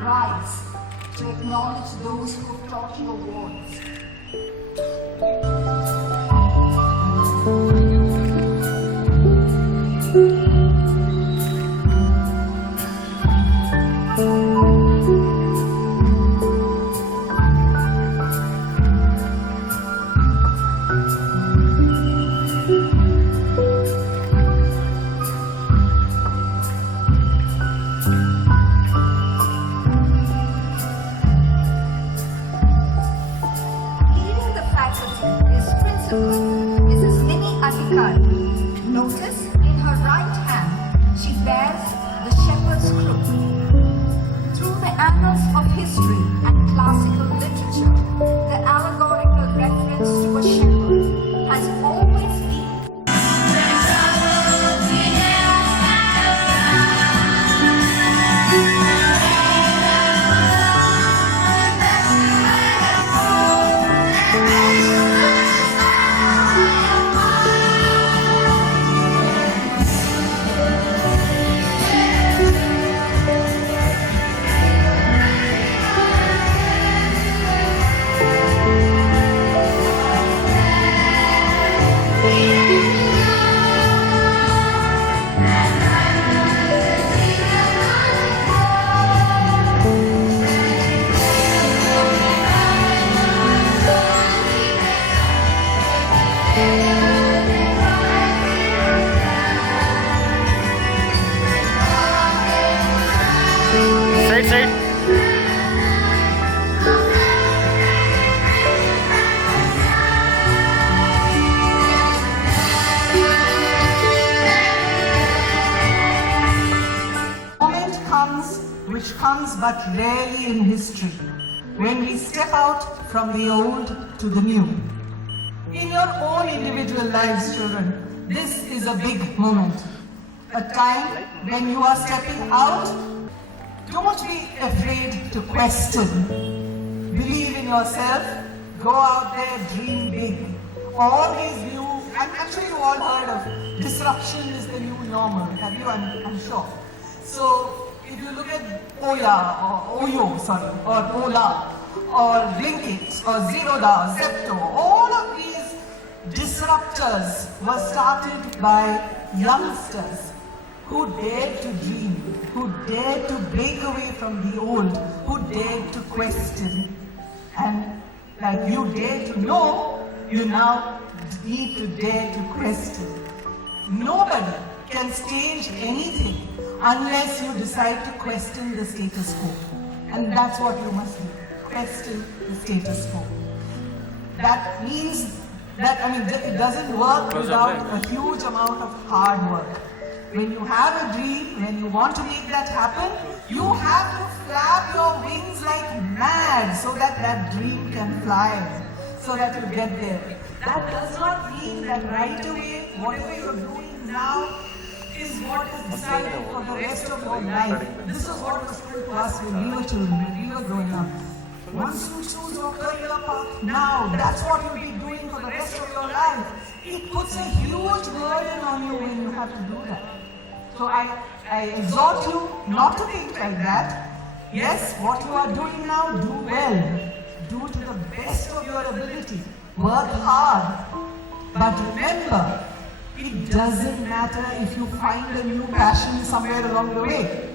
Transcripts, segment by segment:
rise to acknowledge those who have taught you awards. Mrs. Minnie Adhikari. Notice, in her right hand, she bears the shepherd's crook. Through the annals of history and classical literature, the allegorical reference to a shepherd has always been which comes but rarely in history, when we step out from the old to the new. In your own individual lives, children, this is a big moment. A time when you are stepping out. Don't be afraid to question. Believe in yourself. Go out there, dream big. All these new, I'm sure you all heard of disruption is the new normal. Have you? I'm sure. So, if you look at Ola or Ola or Blinkit or Zerodha, Zepto, all of these disruptors were started by youngsters who dared to dream, who dared to break away from the old, who dared to question. And like you dare to know, you now need to dare to question. Nobody can change anything unless you decide to question the status quo. And that's what you must do, question the status quo. That means that, it doesn't work without a huge amount of hard work. When you have a dream, when you want to make that happen, you have to flap your wings like mad so that that dream can fly, so that you get there. That does not mean that right away, whatever you're doing now, is what is decided for the rest of your life. This is what was told to us when we were children, when we were growing up. Once you choose your career path now, that's what you'll be doing for the rest of your life. It puts a huge burden on you when you have to do that. So I exhort you not to think like that. Yes, what you are doing now, do well. Do to the best of your ability. Work hard. But remember, it doesn't matter if you find a new passion somewhere along the way.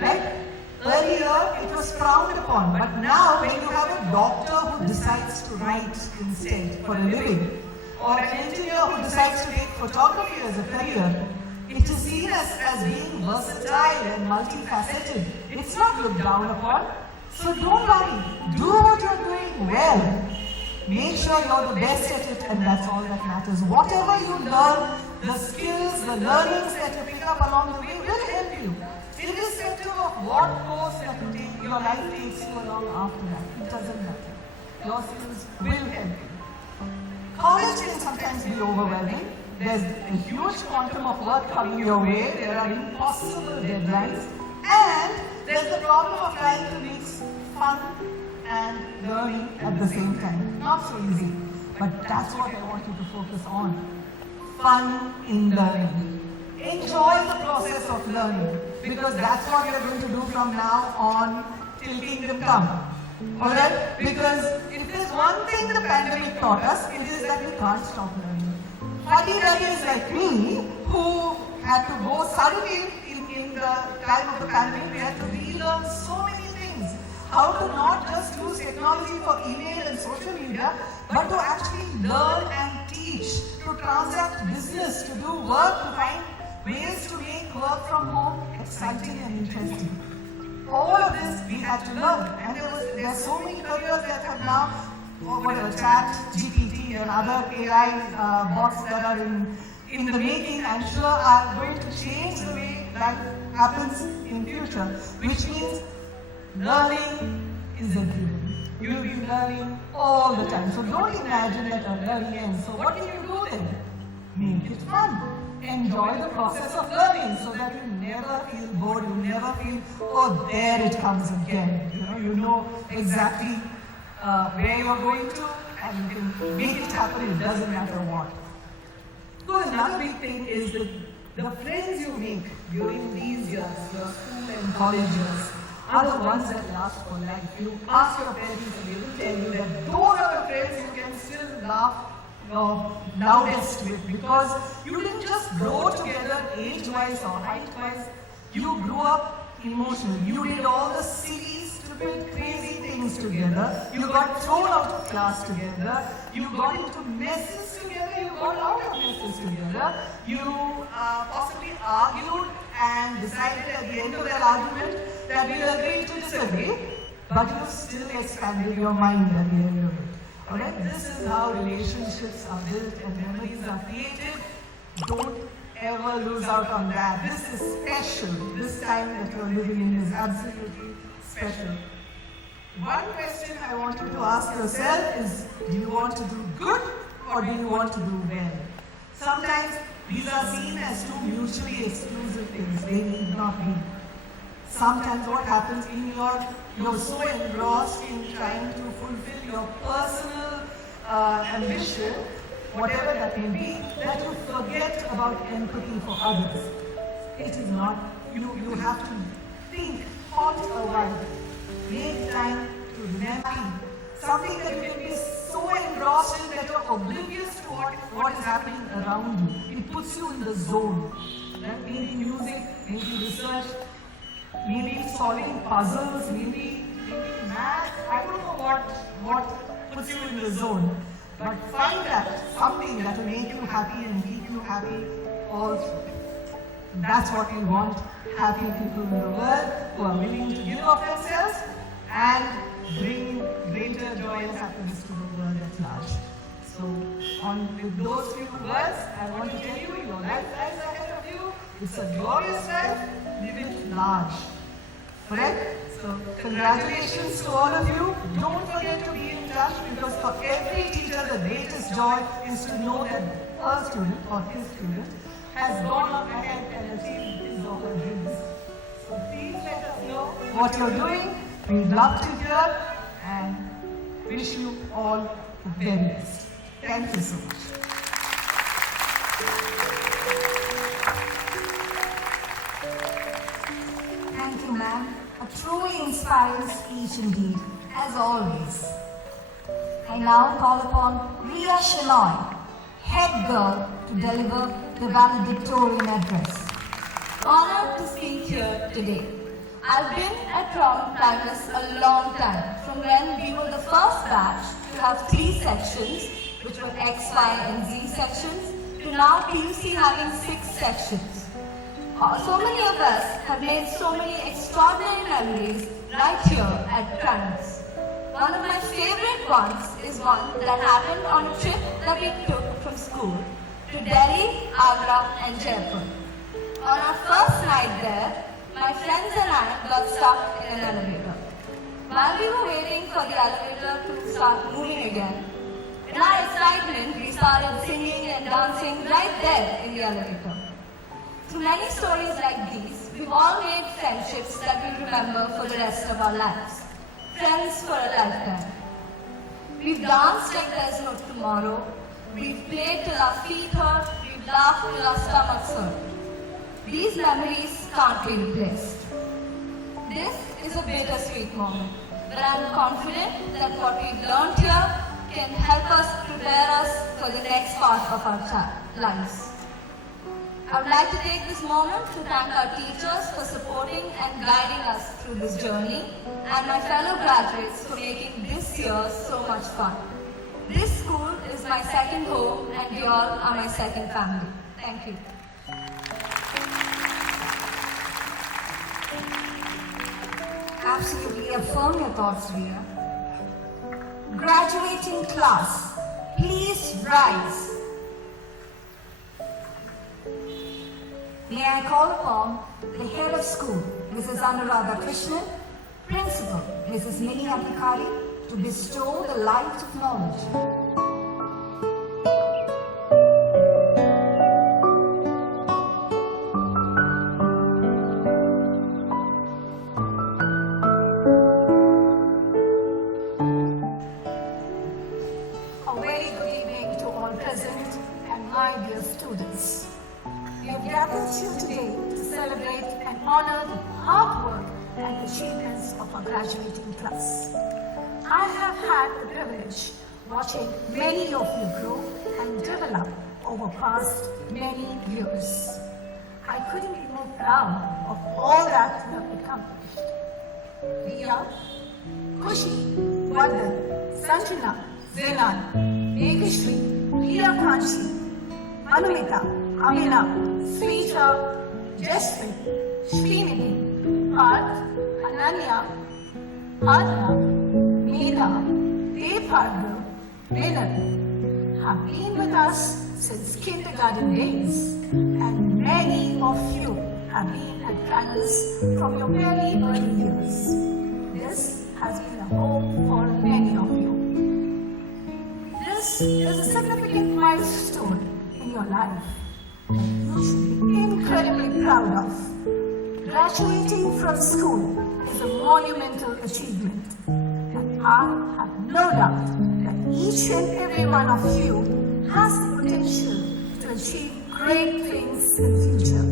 Right? Earlier, it was frowned upon, but now when you have a doctor who decides to write instead for a living, or an engineer who decides to take photography as a career, it is seen as being versatile and multifaceted. It's not looked down upon. So don't worry. Do what you're doing well. Make sure you're the best at it, and that's all that matters. Whatever you learn, the skills, the learnings that you pick up along the way will help you. Irrespective of what course that your life takes you along after that. It doesn't matter. Your skills will help you. College can sometimes be overwhelming. There's a huge quantum of work coming your way. There are impossible deadlines. And there's the problem of trying to mix fun and learning at the same time. Not so easy. But that's what I want you to focus on. Fun in learning. Enjoy the process of learning, because that's what you're going to do from now on till kingdom come. Alright? Because if there's one thing the pandemic taught us, it is that we can't stop learning. Fuddy-duddies like me, who had to go suddenly in the time of the pandemic, we had to relearn so many things. How to not just use technology for email and social media, but to actually learn and teach, to transact business, to do work, to find ways to make work from home exciting and interesting. All of this we had to learn, and there are so many careers that have now, whatever, chat, GPT and other AI bots that are in the making, I'm sure are going to change the way life happens in future, which means learning is everywhere. You'll be learning all the time. So don't imagine that your learning ends. So what can you do then? Make it fun. Enjoy the process of learning so that you never feel bored, you never feel, oh, there it comes again. You know exactly where you're going to, and you can make it happen, it doesn't matter what. So another big thing is that the friends you make during these years, your school and college years, are the ones that last for life. You ask your parents and they will tell you that those are the friends you can still laugh loudest with, because you didn't just grow together age-wise or height-wise, you grew up emotionally. You did all the silly, stupid, crazy things together. You got thrown out of class together. You got into messes together. You got out of messes together. You possibly argued and decided at the end of that argument that we will agree to disagree, but you still expanded your mind at the end of it. Alright, this is how relationships are built and memories are created. Don't ever lose out on that. This is special. This time that you're living in is absolutely special. One question I want you to ask yourself is, do you want to do good or do you want to do well? Sometimes these are seen as two mutually exclusive things. They need not be. Sometimes what happens in you're so engrossed in trying to fulfill your personal ambition, whatever that may be, that you forget about empathy for others. It is not, you have to think, halt a while, make time to remember something that you can be so engrossed in that you're oblivious to what is happening around you. It puts you in the zone. Maybe music, maybe research, maybe solving puzzles, maybe math. I don't know what puts you in the zone. But find that something that will make you happy and keep you happy also. That's what we want. Happy people in the world who are willing to give of themselves and bring greater joy and happiness to the world at large. So, with those few words, I want to tell you, your life lies ahead of you. It's a glorious life. Live it large. Correct? So, congratulations to all of you. Don't forget to be in touch, because for every teacher, the greatest joy is to know that her student or his student has gone up ahead and achieved his or her dreams. So please let us know what you're doing. We'd love to hear and wish you all the very best. Thank you so much. Thank you, ma'am. A truly inspiring speech indeed, as always. I now call upon Ria Shenoy, head girl, to deliver the valedictorian address. Honored to speak here today. I've been at Primus a long time, from when we were the first batch to have 3 sections, which were X, Y, and Z sections, to now PUC having 6 sections. So many of us have made so many extraordinary memories right here at Primus. One of my favorite ones is one that happened on a trip that we took from school to Delhi, Agra, and Jaipur. On our first night there, my friends and I got stuck in an elevator. While we were waiting for the elevator to start moving again, in our excitement, we started singing and dancing right there in the elevator. Through many stories like these, we've all made friendships that we'll remember for the rest of our lives. Friends for a lifetime. We've danced like there's no tomorrow. We've played till our feet hurt. We've laughed till our stomachs hurt. These memories can't be replaced. This is a bittersweet moment, but I'm confident that what we've learned here can help us prepare us for the next part of our lives. I would like to take this moment to thank our teachers for supporting and guiding us through this journey, and my fellow graduates for making this year so much fun. This school is my second home, and you all are my second family. Thank you. Absolutely affirm your thoughts, Ria. Graduating class, please rise. May I call upon the head of school, Mrs. Anuradha Krishnan, principal, Mrs. Mini Abhikari, to bestow the light of knowledge. A very good evening to all present and my dear students. We have gathered here today to celebrate and honor the hard work and achievements of our graduating class. I have had the privilege watching many of you grow and develop over past many years. I couldn't be more proud of all that you have accomplished. Riya, Kushi, Vardhan, Sanjana, Zenan, Meghashri, Riya Kanchi, Manumita, Amina, Sweeta, Jasmine, Srinidhi, Parth, Ananya, Adna, Meeta, Devbhargav, Vinay have been with us since kindergarten days, and many of you have been at Primus from your very early years. This has been a home for many of you. This is a significant milestone in your life that you should be incredibly proud of. Graduating from school is a monumental achievement, and I have no doubt that each and every one of you has the potential to achieve great things in the future.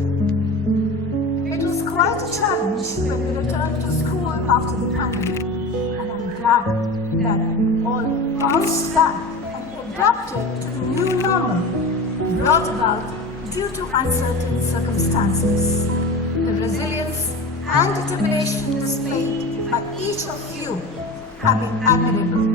It was quite a challenge when we returned to school after the pandemic, and I'm glad that we all bounced back and adapted to the new normal brought about due to uncertain circumstances. The resilience and determination displayed by each of you have been admirable,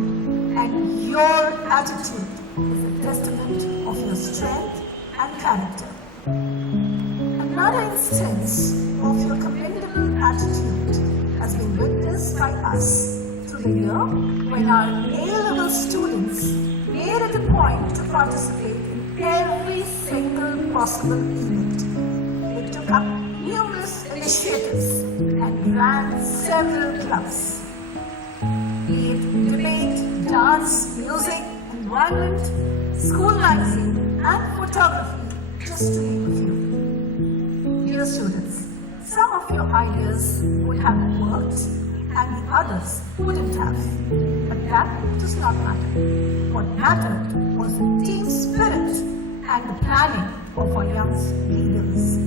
and your attitude is a testament of your strength and character. Another instance of your commendable attitude has been witnessed by us through the year when our A-level students made it a point to participate in every single possible event. They took up numerous initiatives and ran several clubs. Be it debate, dance, music, environment, school magazine, and photography, just to name a few. Dear students, some of your ideas would have worked and the others wouldn't have. But that does not matter. What mattered was the team spirit and the planning of our young leaders.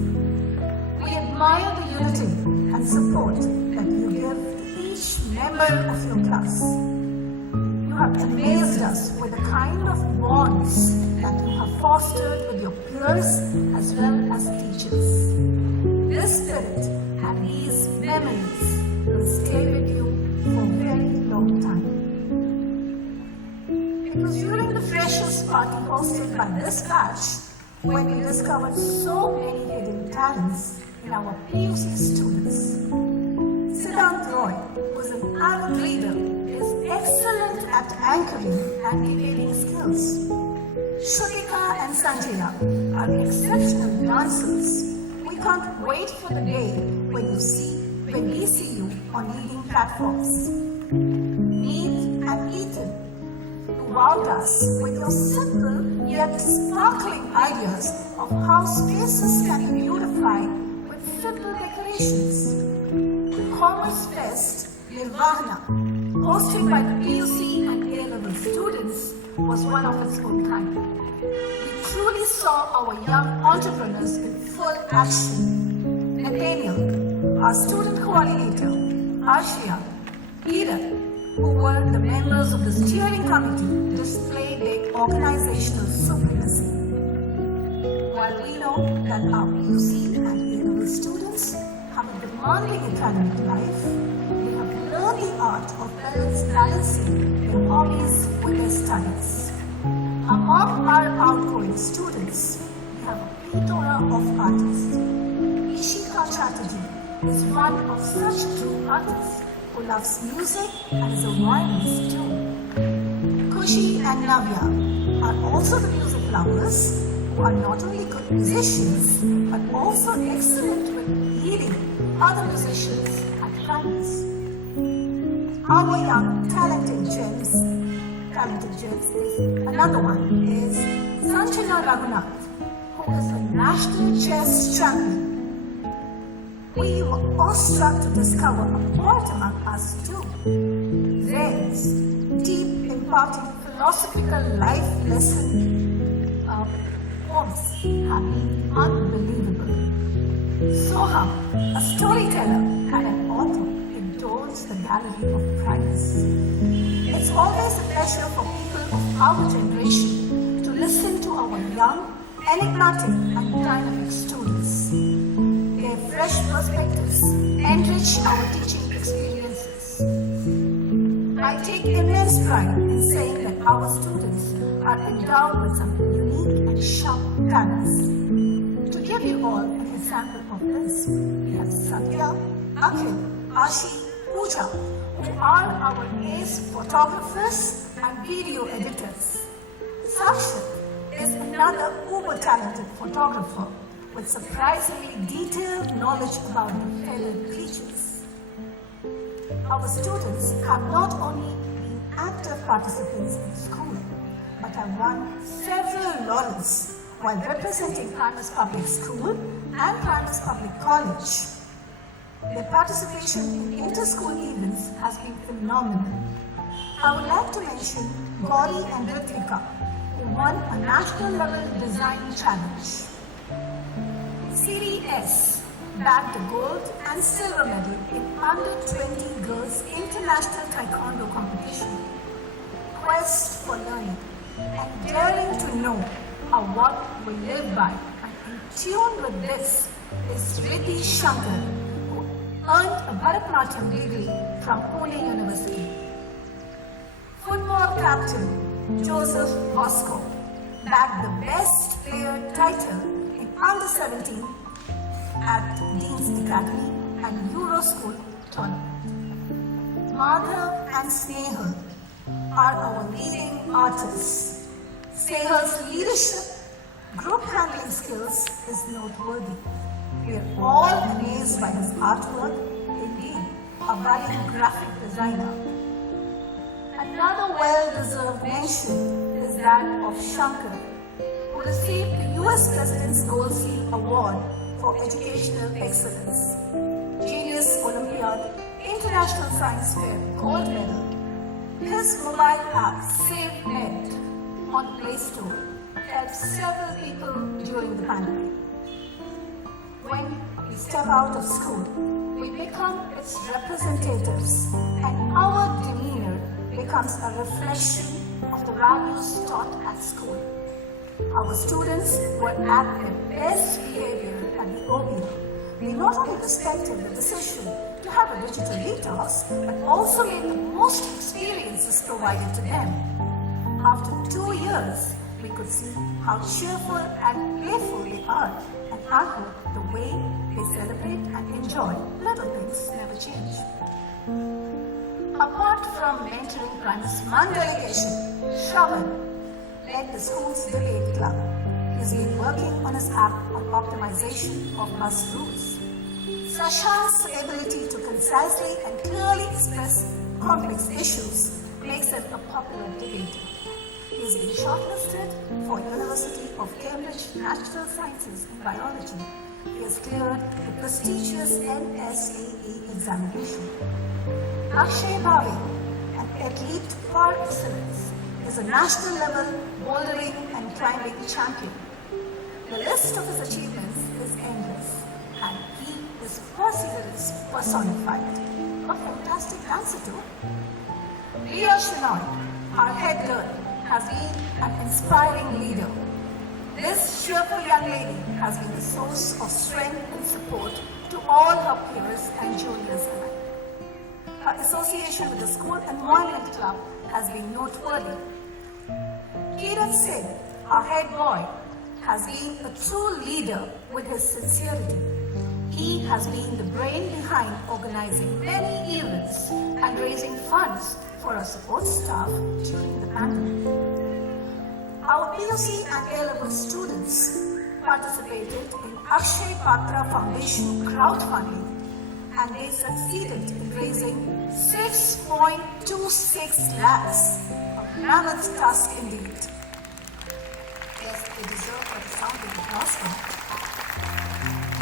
We admire the unity and support that you give to each member of your class. You have amazed us with the kind of bonds that you have fostered with your peers as well as teachers. This spirit and these memories will stay with you for a very long time. It was during the freshers party hosted by this batch when we discovered so many hidden talents in our PUC students. Siddhant Roy, who is an avid reader, is excellent at anchoring and debating skills. Shrutika and Sanjaya are exceptional dancers. We can't wait for the day when we see you on leading platforms. Meet and Ethan, who wowed us with your simple yet sparkling ideas of how spaces can be beautified with simple decorations. The Commerce Fest Nirvana, hosted by the PUC and A-level students, was one of its own kind. We truly saw our young entrepreneurs in full action. Nathaniel, our student coordinator, Arshia, Kiran, who were the members of the steering committee, displayed their organizational supremacy. While we know that our PUC and A-level students have a demanding academic life, they have learned the art of balancing their hobbies with their studies. Among our outgoing students, we have a plethora of artists. Ishika Chatterjee is one of such true artists who loves music and is a violinist too. Kushi and Navya are also the music lovers who are not only good musicians but also excellent with leading other musicians at Primus. Our young talented gems is another one is Sanjana Raghunath, who is a national chess champion. We were awestruck to discover a poet among us too. Theirs, deep imparting philosophical life lesson poems have been unbelievable. Soham, a storyteller and an author, adorns the gallery of Primus. It's always a pleasure for people of our generation to listen to our young, enigmatic and dynamic students. Their fresh perspectives enrich our teaching experiences. I take immense pride in saying that our students are endowed with some unique and sharp talents. To give you all an example of this, we have Satya, Akhil, Ashi, Pooja, who are our ace photographers and video editors. Sakshit is another uber-talented photographer with surprisingly detailed knowledge about the feathered creatures. Our students have not only been active participants in school, but have won several laurels while representing Primus Public School and Primus Public College. Their participation in inter-school events has been phenomenal. I would like to mention Gauri and Ritvika, who won a national level design challenge. CDS bagged the gold and silver medal in under 20 girls international taekwondo competition. Quest for learning and daring to know are what we live by, and in tune with this is Riddhi Shankar, who earned a Bharatanatyam degree from Pune University. Football captain Joseph Bosco bagged the best player title in under 17 at Dean's Academy and Euro School tournament. Madhav and Snehal are our leading artists. Snehal's leadership, group handling skills is noteworthy. We are all amazed by his artwork, indeed, a budding graphic designer. Another well-deserved mention is that of Shankar, who received the US President's Gold Seal Award for Educational Excellence. Genius Olympiad, International Science Fair Gold Medal. His mobile app, Save Net, on Play Store, helped several people during the pandemic. When we step out of school, we become its representatives, and our demeanor becomes a reflection of the values taught at school. Our students were at their best behavior at the OBU. We not only respected the decision to have a digital detox, but also made the most experiences provided to them. After 2 years, we could see how cheerful and playful they are, and I hope the way they celebrate and enjoy little things never change. Apart from mentoring Primus one delegation, Shravan led the school's debate club. He's been working on his app on optimization of bus routes. Sashank's ability to concisely and clearly express complex issues makes him a popular debater. He has been shortlisted for University of Cambridge Natural Sciences in Biology. He has cleared the prestigious NSAE examination. Akshay Bhave, an athlete par excellence, is a national level bouldering and climbing champion. The list of his achievements is endless, and he is perseverance personified. a fantastic dancer too. Leah Shenoy, our head girl, has been an inspiring leader. This cheerful young lady has been a source of strength and support to all her peers and juniors alike. Her association with the school environment club has been noteworthy. Kiran Singh, our head boy, has been a true leader with his sincerity. He has been the brain behind organizing many events and raising funds for our support staff during the pandemic. Our PUC and A-level students participated in Akshay Patra Foundation crowdfunding, and they succeeded in raising 6.26 lakhs, a mammoth task indeed. Yes, they deserve a sounding applause for it.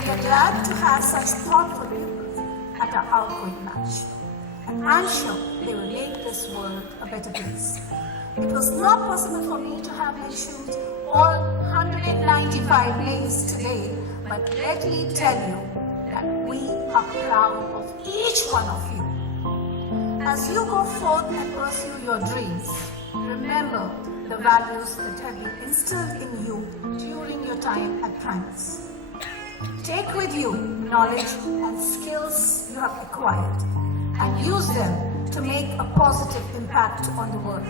We are glad to have such thoughtful people at our outgoing match, and I'm sure they will make this world a better place. It was not possible for me to have mentioned all 195 names today, but let me tell you that we are proud of each one of you. As you go forth and pursue your dreams, remember the values that have been instilled in you during your time at Primus. Take with you knowledge and skills you have acquired and use them to make a positive impact on the world.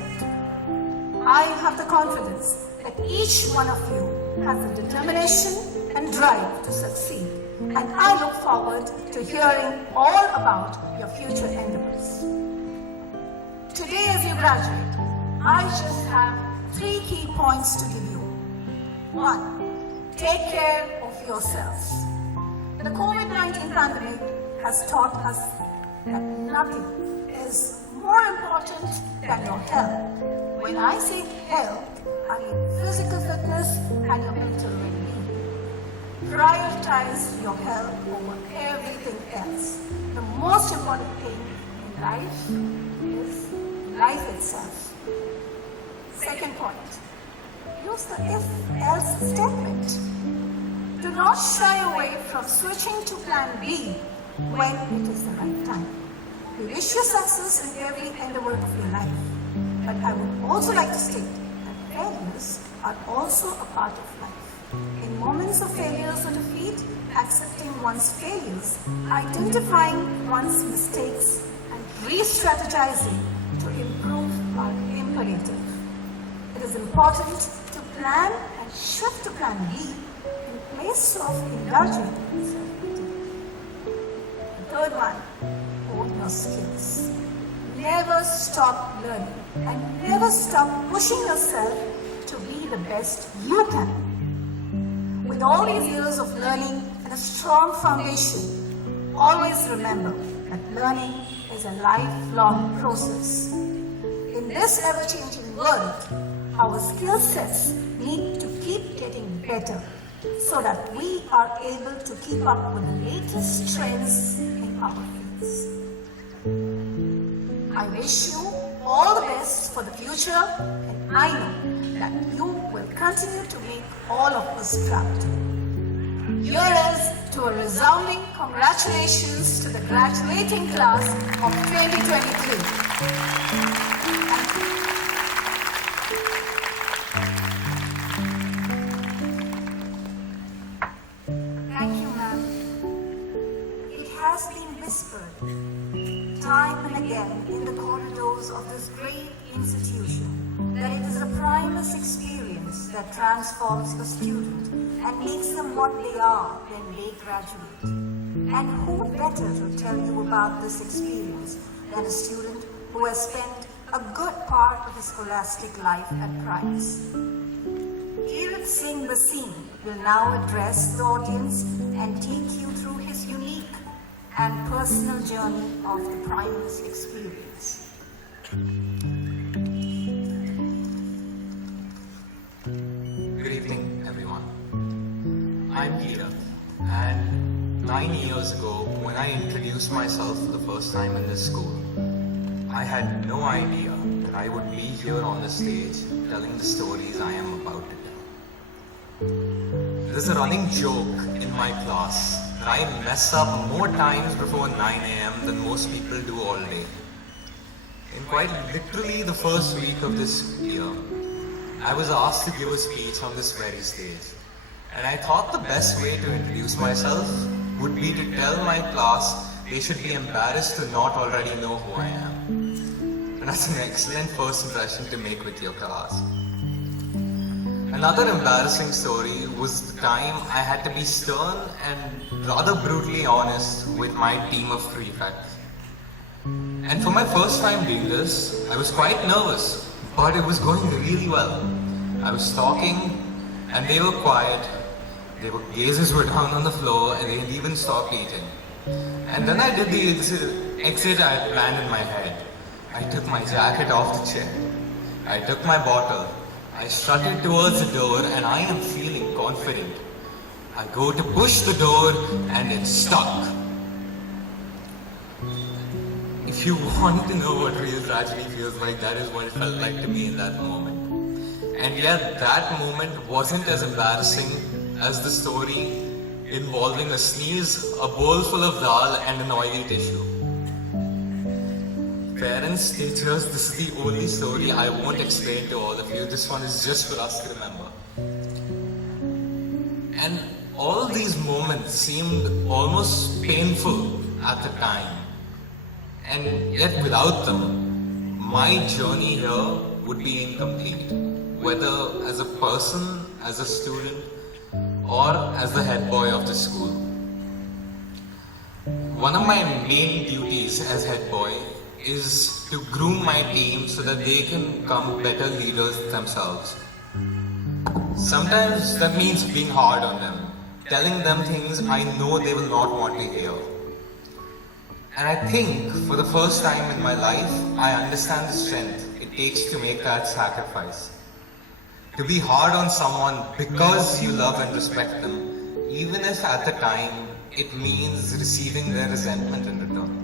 I have the confidence that each one of you has the determination and drive to succeed, and I look forward to hearing all about your future endeavors. Today as you graduate, I just have 3 key points to give you. 1. Take care of yourselves. The COVID-19 pandemic has taught us that nothing is more important than your health. When I say health, I mean physical fitness and your mental well-being. Prioritize your health over everything else. The most important thing in life is life itself. Second point, use the if-else statement. Do not shy away from switching to plan B when it is the right time. We wish you success in every endeavor of your life. But I would also like to state that failures are also a part of life. In moments of failures or defeat, accepting one's failures, identifying one's mistakes, and re-strategizing to improve are imperative. It is important to plan and shift to plan B in place of indulging in self-pity. The third one, hone your skills. Never stop learning and never stop pushing yourself to be the best you can. With all these years of learning and a strong foundation, always remember that learning is a lifelong process. In this ever-changing world, our skill sets need to keep getting better so that we are able to keep up with the latest trends in our fields. I wish you all the best for the future, and I know that you will continue to make all of us proud. Here is to a resounding congratulations to the graduating class of 2023. Thank you, ma'am. It has been whispered time and again in the corridors of this great institution that it is a Primus experience that transforms a student and makes them what they are when they graduate. And who better to tell you about this experience than a student who has spent a good part of his scholastic life at Primus. Kiran Singh Basim will now address the audience and take you through his unique and personal journey of the Primus experience. Good evening, everyone. I'm Keynote, and 9 years ago, when I introduced myself for the first time in this school, I had no idea that I would be here on the stage telling the stories I am about to tell. There's a running joke in my class that I mess up more times before 9 a.m. than most people do all day. In quite literally the first week of this year, I was asked to give a speech on this very stage. And I thought the best way to introduce myself would be to tell my class they should be embarrassed to not already know who I am. And that's an excellent first impression to make with your class. Another embarrassing story was the time I had to be stern and rather brutally honest with my team of prefects. And for my first time doing this, I was quite nervous, but it was going really well. I was talking and they were quiet. Their gazes were down on the floor and they had even stopped eating. And then I did the exit I had planned in my head. I took my jacket off the chair. I took my bottle. I strutted towards the door and I am feeling confident. I go to push the door and it's stuck. If you want to know what real tragedy feels like, that is what it felt like to me in that moment. And yet that moment wasn't as embarrassing as the story involving a sneeze, a bowl full of dal and an oily tissue. Parents, teachers, this is the only story I won't explain to all of you. This one is just for us to remember. And all these moments seemed almost painful at the time. And yet without them, my journey here would be incomplete. Whether as a person, as a student, or as the head boy of the school. One of my main duties as head boy is to groom my team so that they can become better leaders themselves. Sometimes that means being hard on them, telling them things I know they will not want to hear. And I think for the first time in my life, I understand the strength it takes to make that sacrifice. To be hard on someone because you love and respect them, even if at the time it means receiving their resentment in return.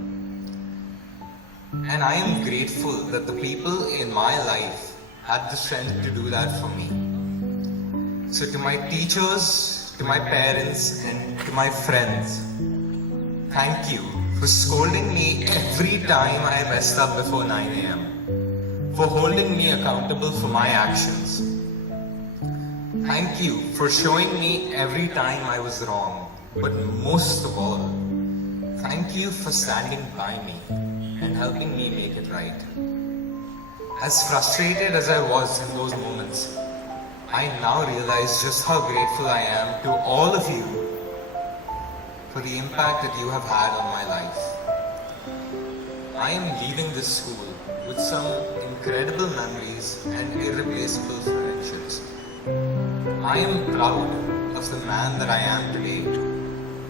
And I am grateful that the people in my life had the strength to do that for me. So to my teachers, to my parents, and to my friends, thank you for scolding me every time I messed up before 9 a.m. For holding me accountable for my actions. Thank you for showing me every time I was wrong. But most of all, thank you for standing by me and helping me make it right. As frustrated as I was in those moments, I now realize just how grateful I am to all of you for the impact that you have had on my life. I am leaving this school with some incredible memories and irreplaceable friendships. I am proud of the man that I am today,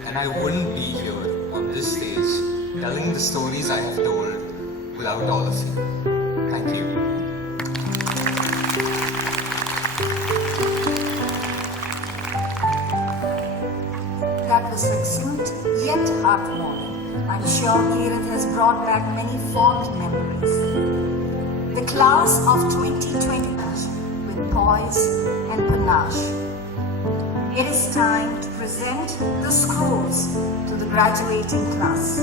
and I wouldn't be here on this stage telling the stories I have told without all of you. Thank you. That was succinct yet heartwarming. I'm sure Keynote has brought back many fond memories. The class of 2020 with poise and panache. It is time to present the scrolls to the graduating class.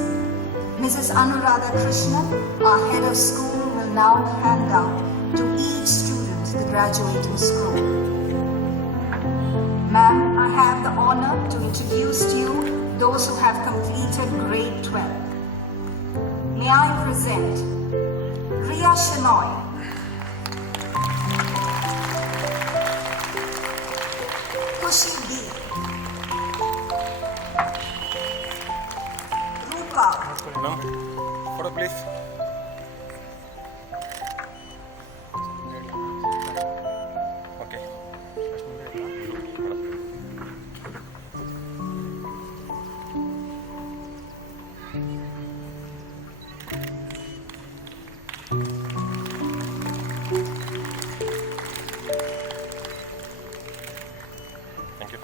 Mrs. Anuradha Krishnan, our head of school, will now hand out to each student the graduating scroll. Ma'am, I have the honor to introduce to you those who have completed grade 12. May I present Riya Shenoy, Kushi D, Rupa, Photo please. Okay. Thank you.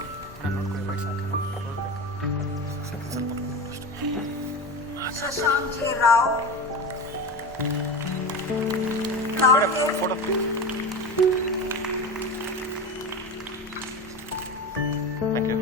Shashank J. Rao, Target, Photo please. Thank you.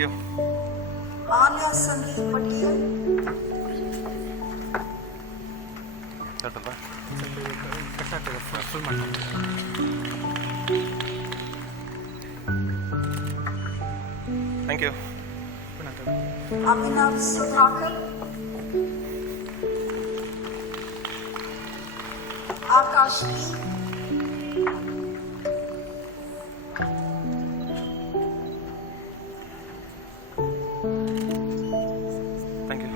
Thank you. Anya Sandeep Patel. Thank you. Abhinav Sudhakar. Akash P. Thank you.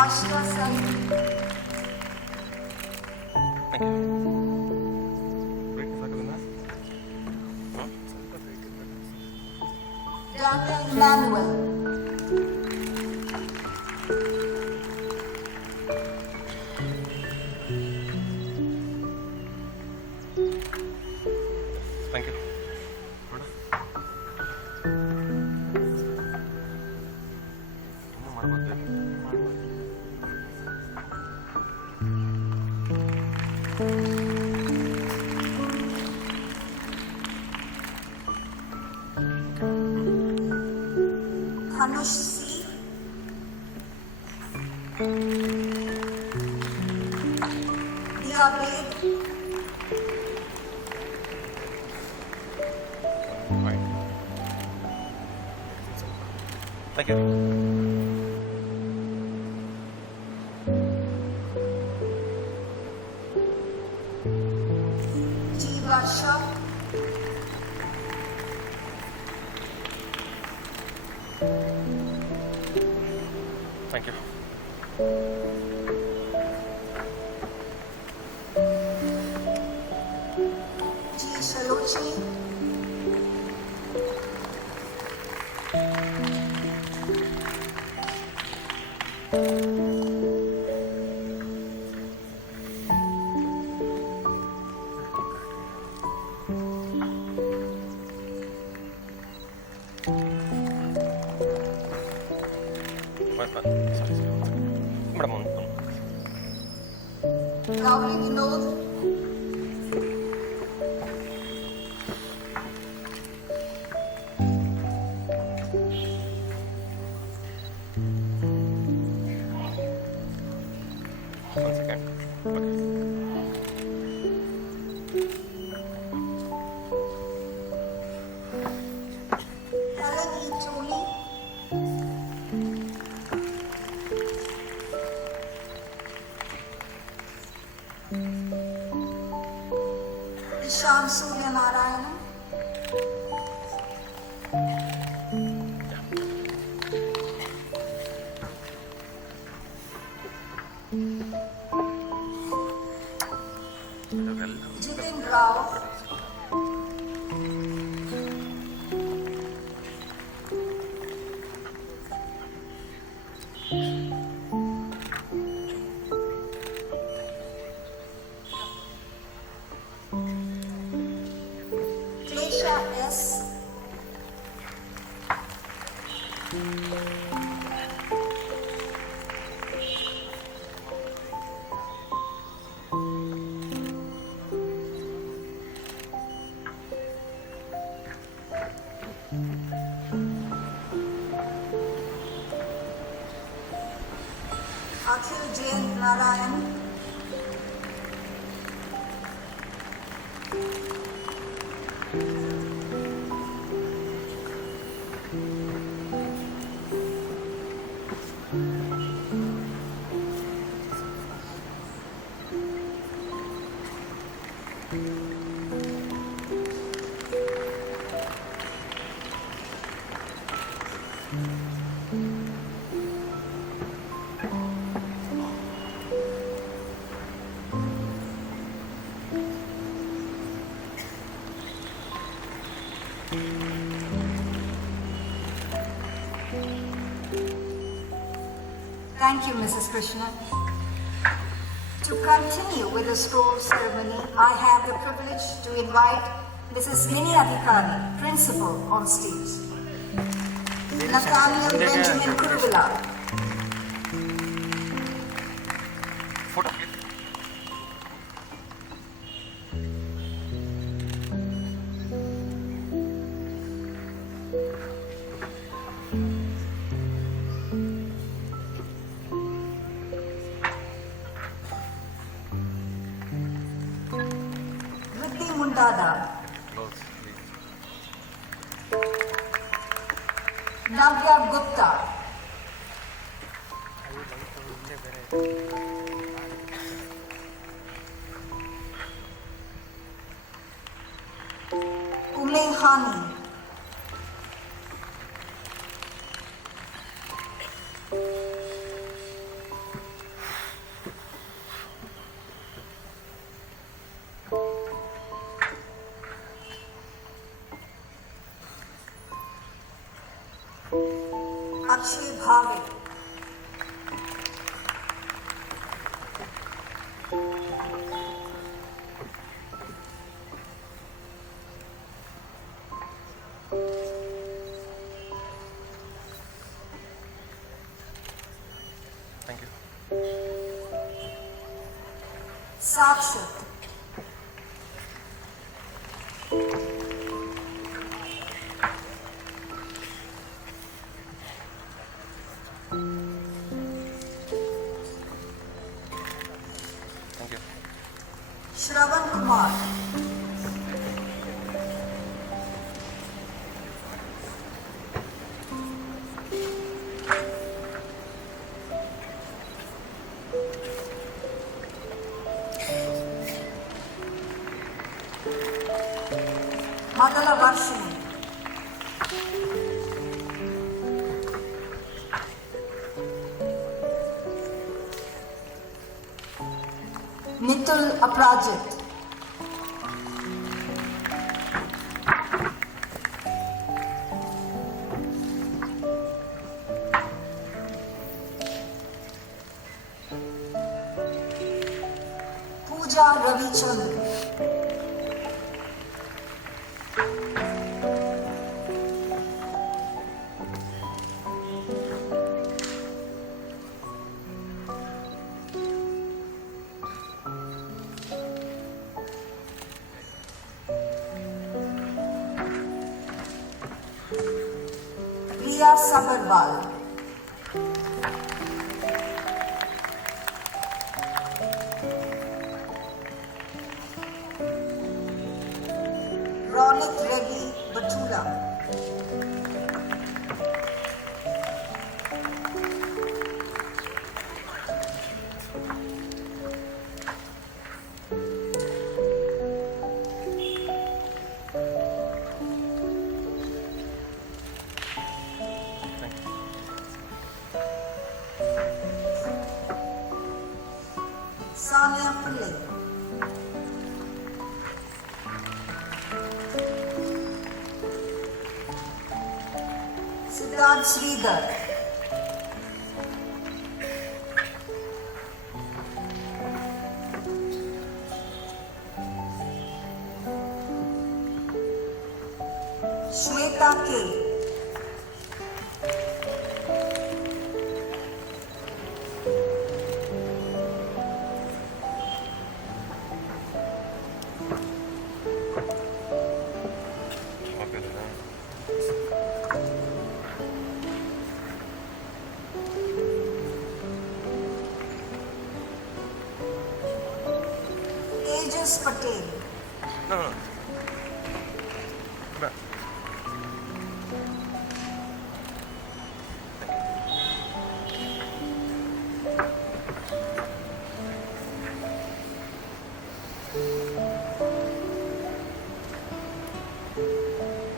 Ashna Sandeep. Thank you. Daniel Emmanuel. Thank you. Hanush C. Diya Bed. Thank you. G. Varsha. Thank you. G. Shalochini. Gauri Vinod. One second. Helen E. Tony. Isham Surya Narayan. Jitin Rao. Klesha S. Akhil Jain Narayan. Thank you, Mrs. Krishna. To continue with the scroll ceremony, I have the privilege to invite Mrs. Mini Adhikari, Principal, on stage. Nathaniel Benjamin Kuruvilla. Dada, Close. Navya Gupta, Ume Hani, Akshay Bhave, Thank you. Sakshat, Thank you. Shravan Kumar, Madala Varshini, Nitul Aprajit, Pooja Ravichandran, Priya Sabarwal, Ronit Reddy Batula, Thank you. Sanya Pillai, Siddharth Sridhar, Shweta K, Okay, then. Tejas Patel, No, no. Come back.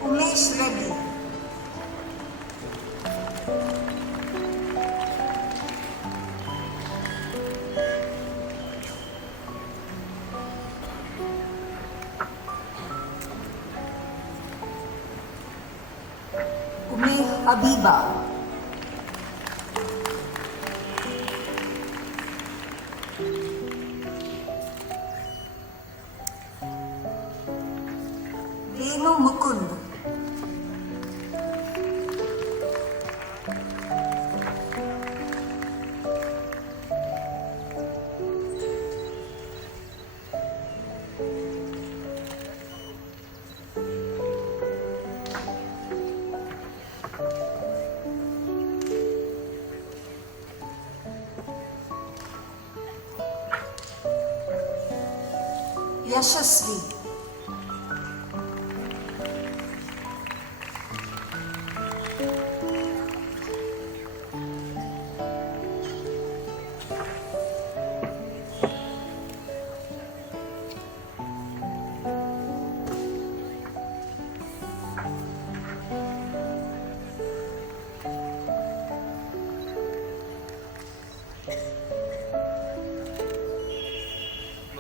Umesh Reddy, Ume Habiba, Venu Mukund, Yashasvi,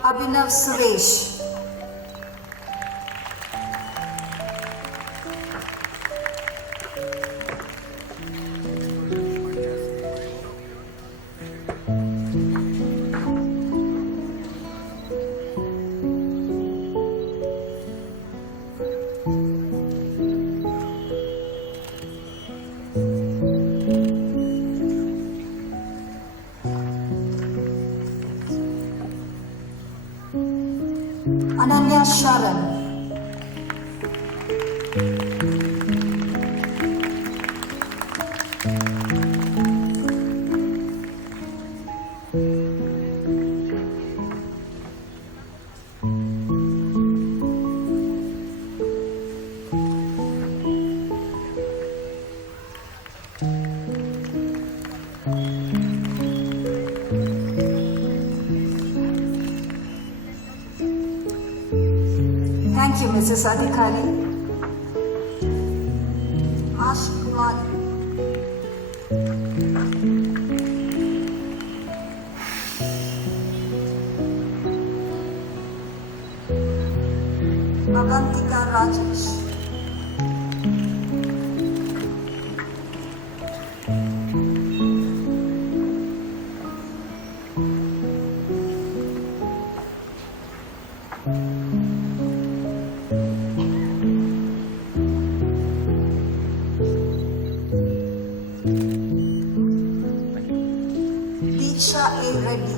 Abhinav Suresh. Ananya Sharan. Thank you, Mrs. Adhikari. Ashi Kumari. Magantika Rajesh. Diksha A. Reddy.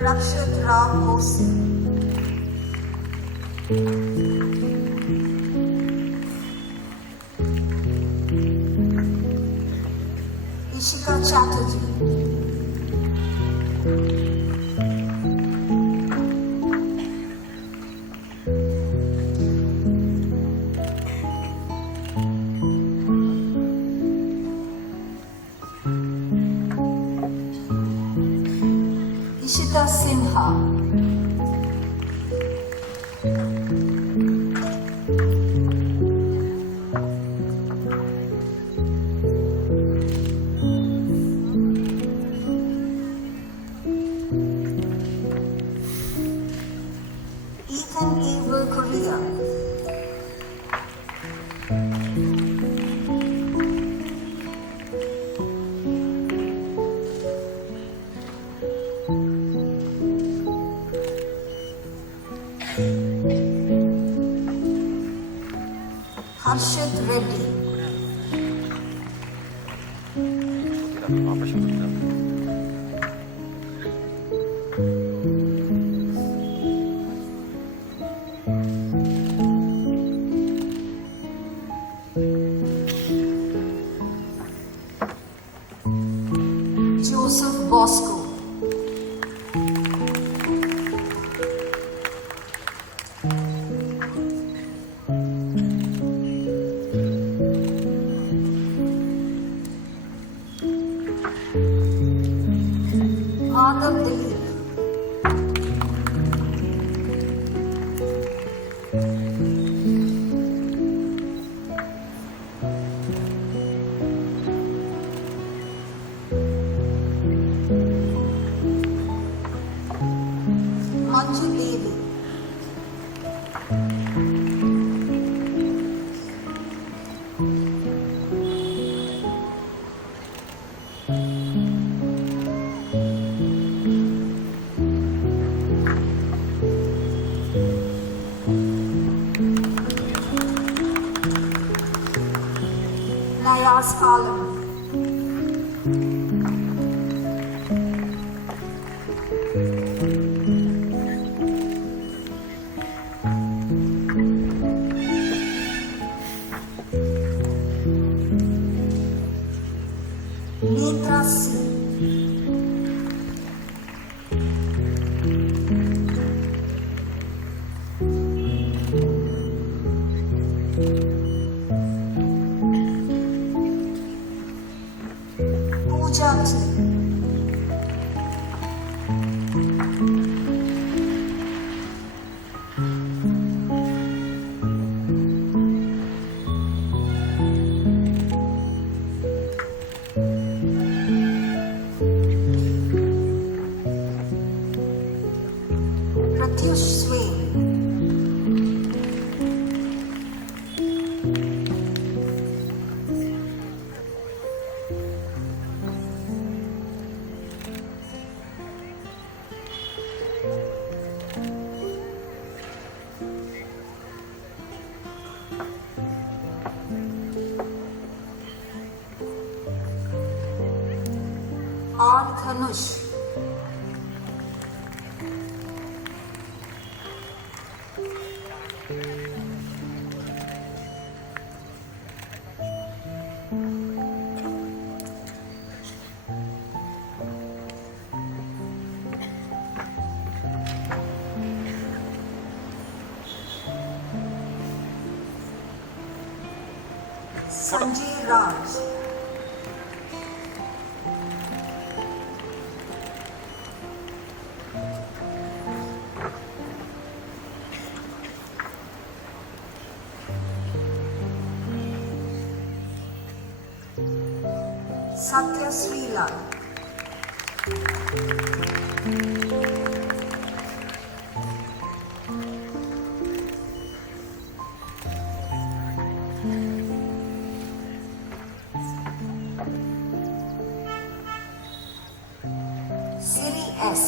Rakshat Rao Bose. Ishika Chatterjee. Ishita Sinha. Ethan Abel Korea. Harshit Reddy. Joseph Bosco. Madhav Dilip. Manju Devi. Nayas Alam. Netra C. R. Dhanush. Sanjay Raj. Satya Srilal. Siri S.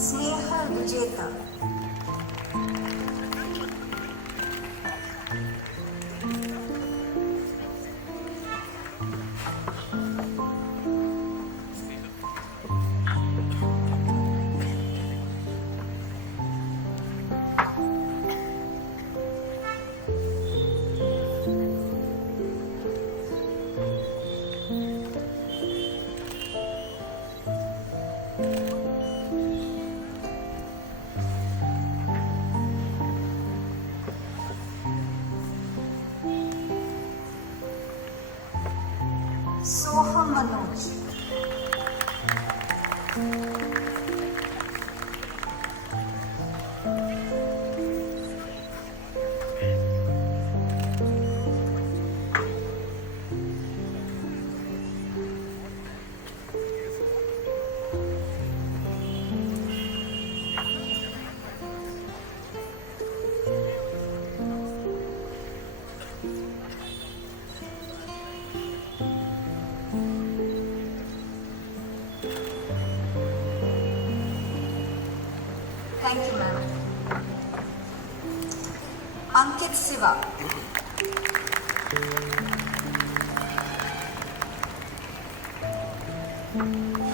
Sneha Vijeta. Soham Manoj. Thank you, ma'am. Ankit Siva.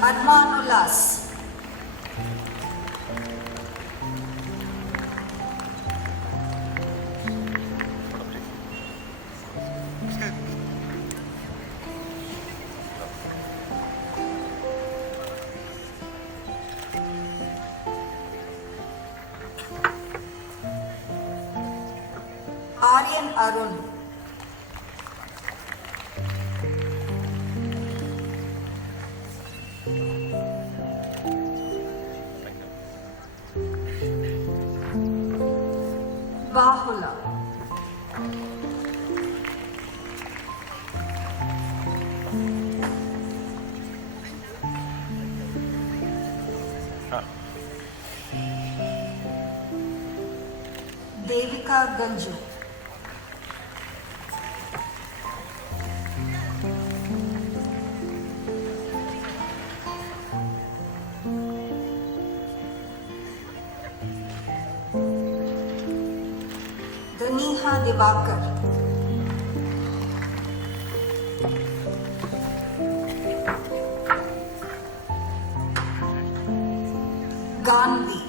Arman Ulas. Aryan Arun. Bahula. Devika Ganju. Daniha Divakar. Gandhi.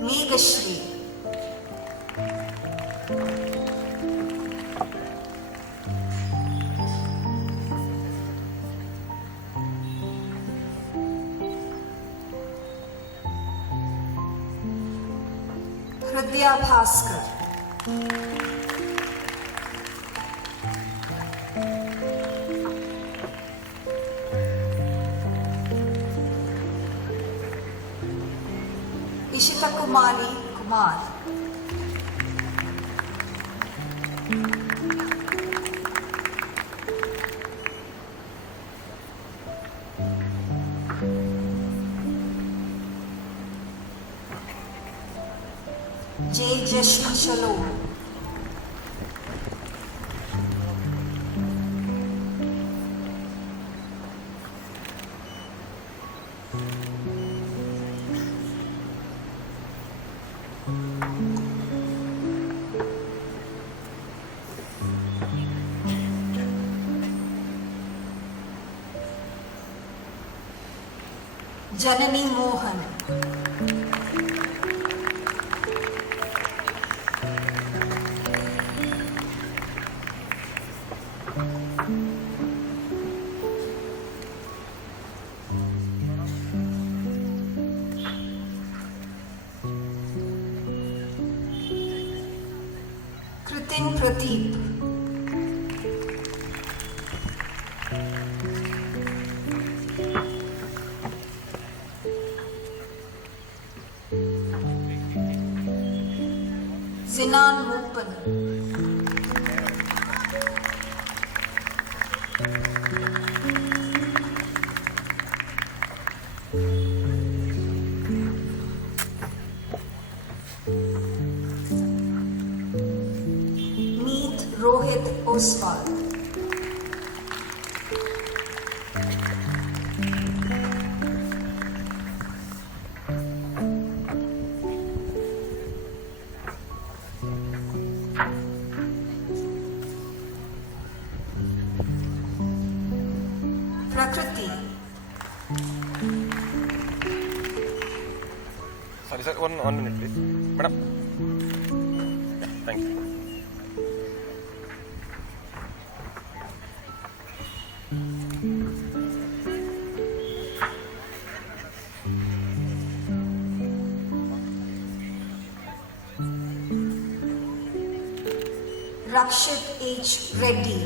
Megashri. Hridya Bhaskar. Ishita Kumari Kumar. J. Jashmin Shalom. Janani Mohan. Kritin Pradeep. Zinan Mupan. Meet Rohit Oswal. Prakriti. Sorry, sir. One minute, please. Madam. Thank you. Rakshit H. Reddy.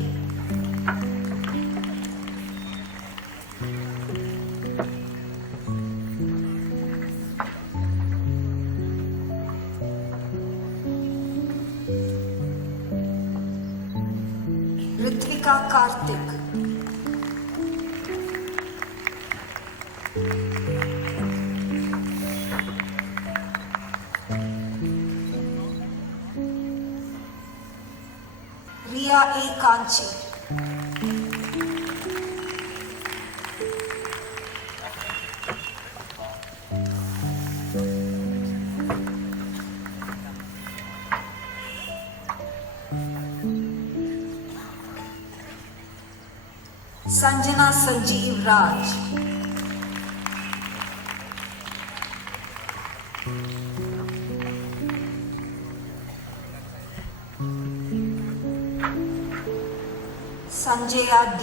Ritvika Karthik. Ria A. Kanchi. Sanjana Sanjeev Raj. Sanjaya D.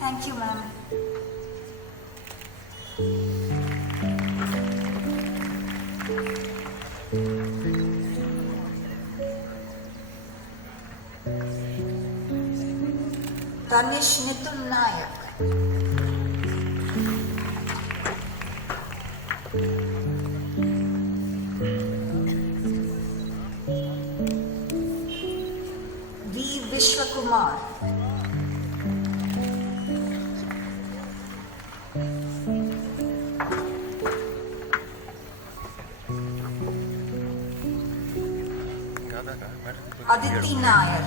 Thank you, ma'am. Tanish Nitul Nayak. V. Vishwakumar. Aditi Nair.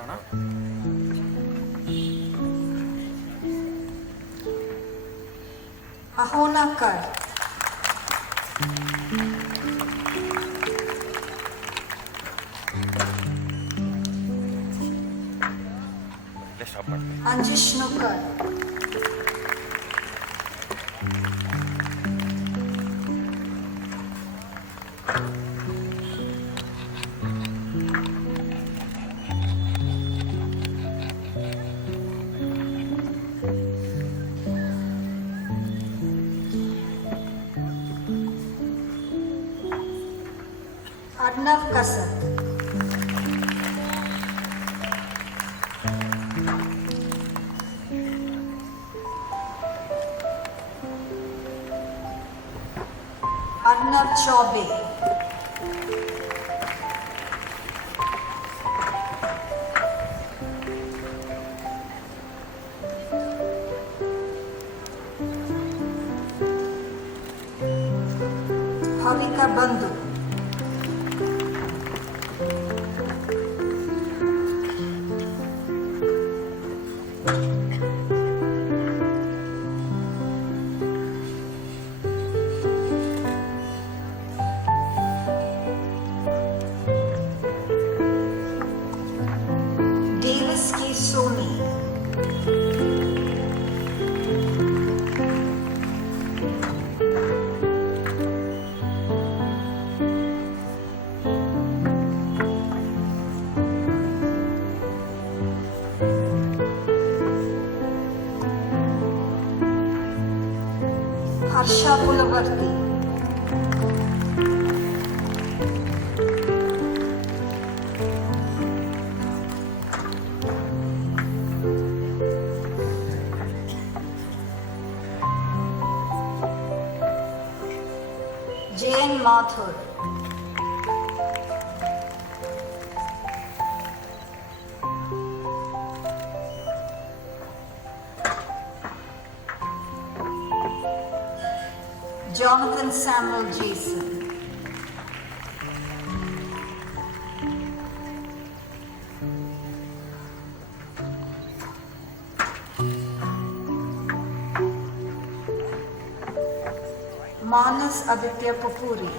எடுத்துட்டானா? Ahona Kar. Stop பண்ணு. Anjishnu Kar. Arnav Kasat. Arnav Chaube. Bhavika Bandhu. Davis K. Soni. Harsha Pulavarti. Jane Mathur. Jonathan Samuel Jason. Manas Aditya Papuri.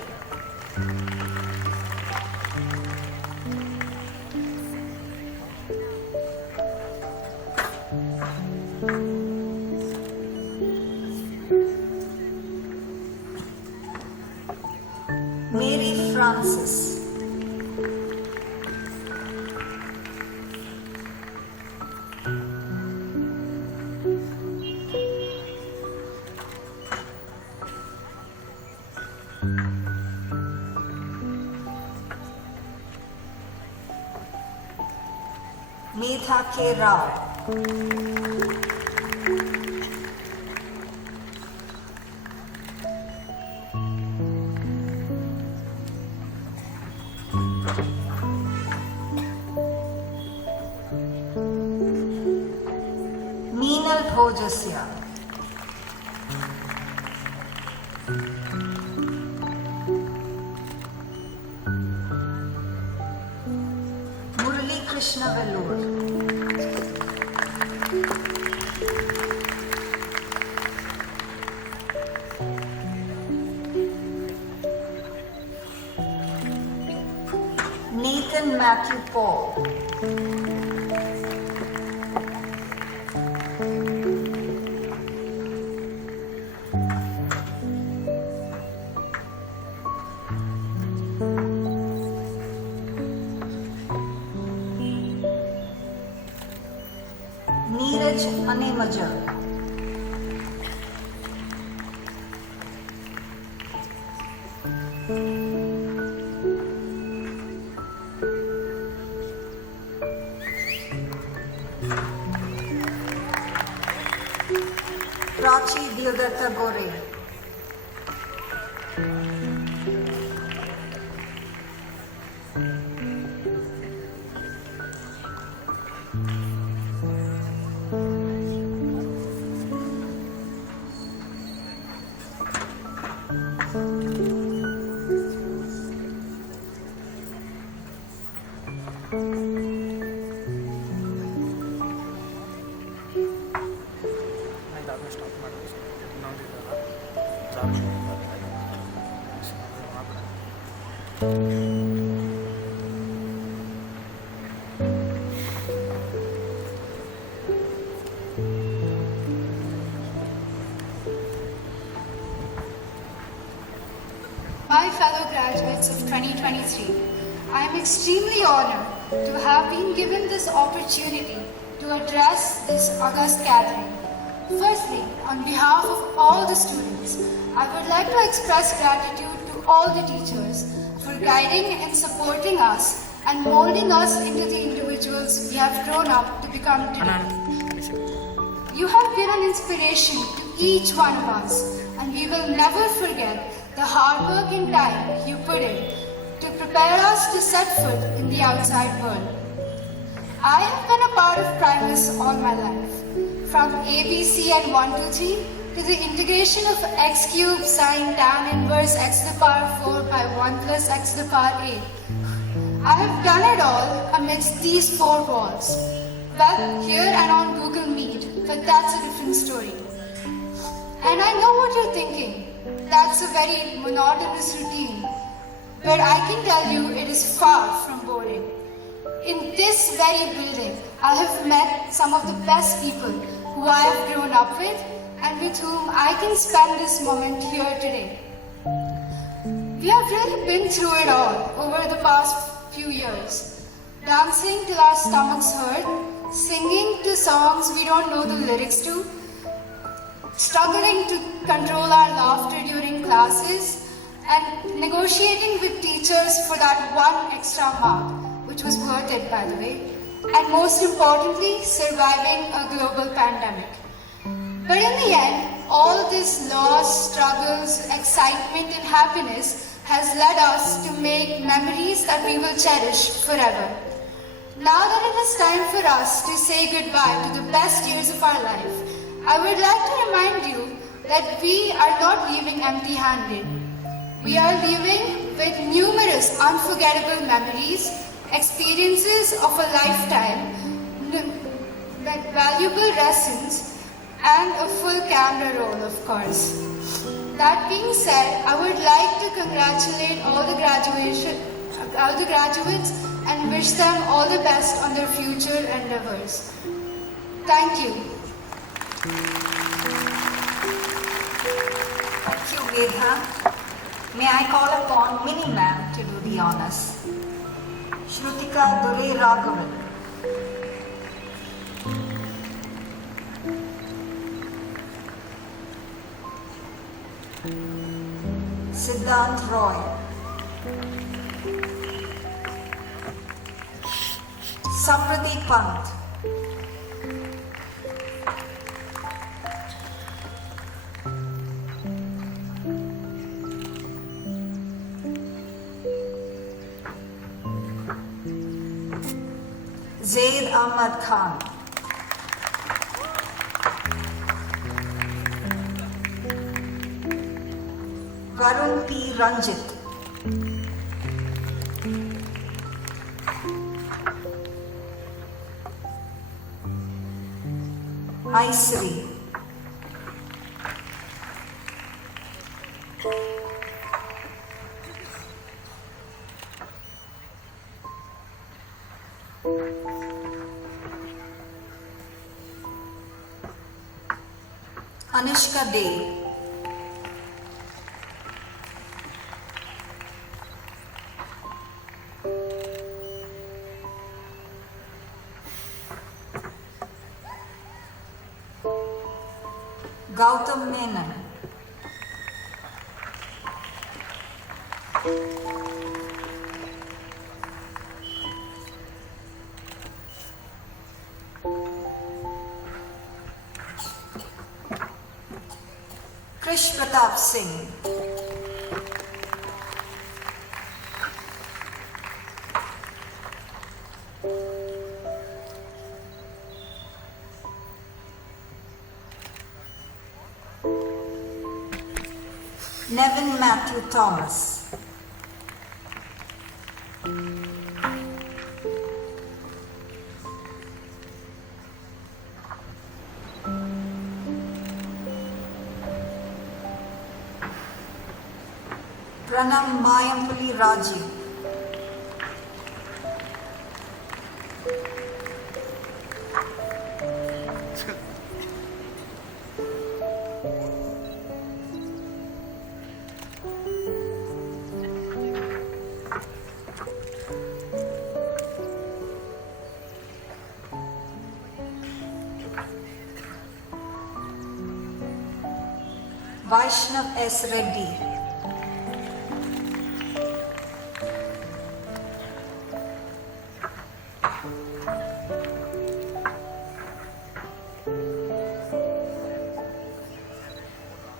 Mary Francis. Medha K. Rao. Meenal Bhojasya. Murali Krishna Vellur. Nathan Matthew Paul. Neeraj Anemaja. Prachi Deodatta Gore. My fellow graduates of 2023, I am extremely honored to have been given this opportunity to address this august gathering. Firstly, on behalf of all the students, I would like to express gratitude to all the teachers for guiding and supporting us and molding us into the individuals we have grown up to become today. You have been an inspiration to each one of us, and we will never forget the hard work and time you put in to prepare us to set foot in the outside world. I have been a part of Primus all my life, from ABC and 1, 2, 3 to the integration of x cube sine tan inverse x to the power 4 by 1 plus x to the power 8. I have done it all amidst these four walls. Well, here and on Google Meet, but that's a different story. And I know what you're thinking. That's a very monotonous routine. But I can tell you it is far from boring. In this very building, I have met some of the best people who I have grown up with and with whom I can spend this moment here today. We have really been through it all over the past few years. Dancing till our stomachs hurt, singing to songs we don't know the lyrics to, struggling to control our laughter during classes, and negotiating with teachers for that one extra mark, which was worth it, by the way, and most importantly, surviving a global pandemic. But in the end, all this loss, struggles, excitement, and happiness has led us to make memories that we will cherish forever. Now that it is time for us to say goodbye to the best years of our life, I would like to remind you that we are not leaving empty-handed. We are leaving with numerous unforgettable memories, experiences of a lifetime, valuable lessons, and a full camera roll, of course. That being said, I would like to congratulate all the graduates and wish them all the best on their future endeavors. Thank you. Thank you, Vedha. May I call upon Mini Ma'am to do the honors. Shrutika Dure Raghavan. Siddhant Roy. Samriti Pant. Zaid Ahmad Khan. Varun P. Ranjit. Aisri. Anushka Dey. Gautam Menon. Krish Pratap Singh. Nevin Matthew Thomas. Pranam Mayampuli Rajiv. Vaishnav S. Reddy.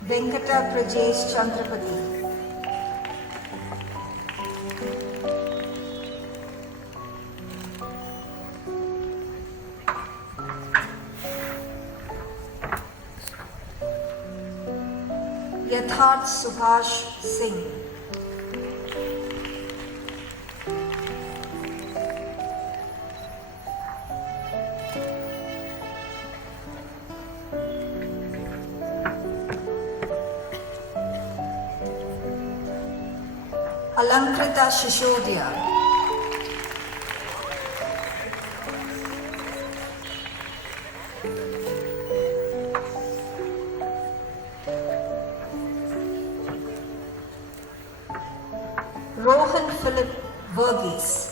Venkata Prajesh Chandrapati. Yatharth Subhash Singh. Alankrita Shishodya. Rohan Philip Verghese.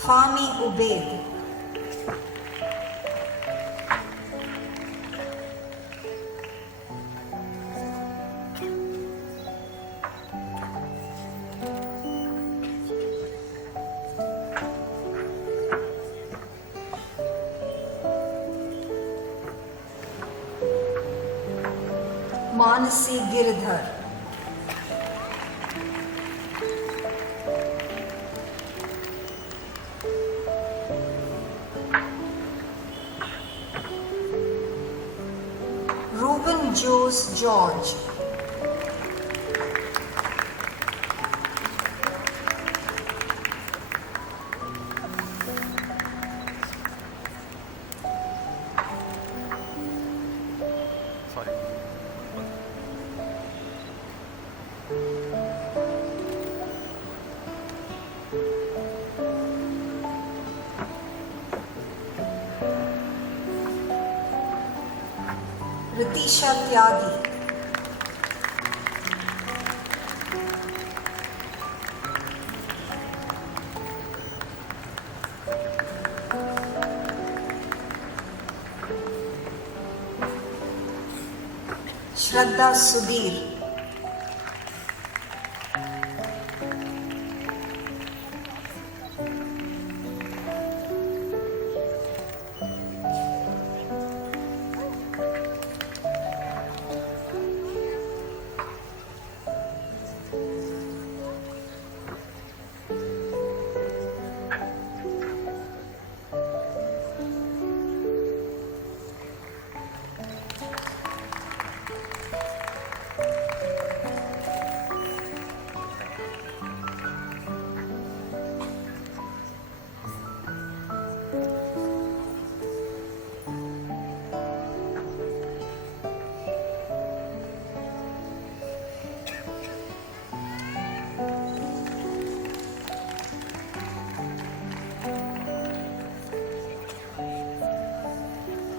Fahmi Ubaid. Manasi Giridhar. Ruben Jose George. Sorry. Ritisha Tyagi. Shraddha Sudhir.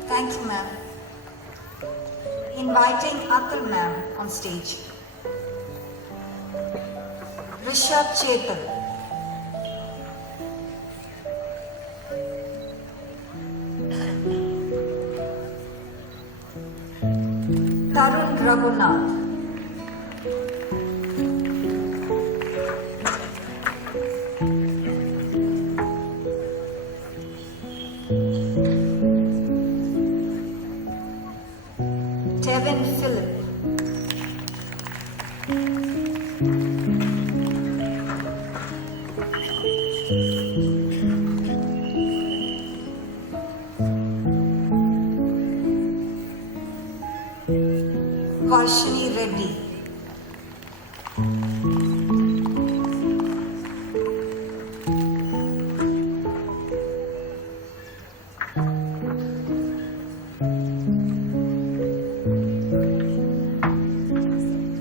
Thank you, ma'am. Inviting Atul ma'am on stage. Rishabh Chetal. Tarun Raghunath. Tevin Philip. Varshini Reddy.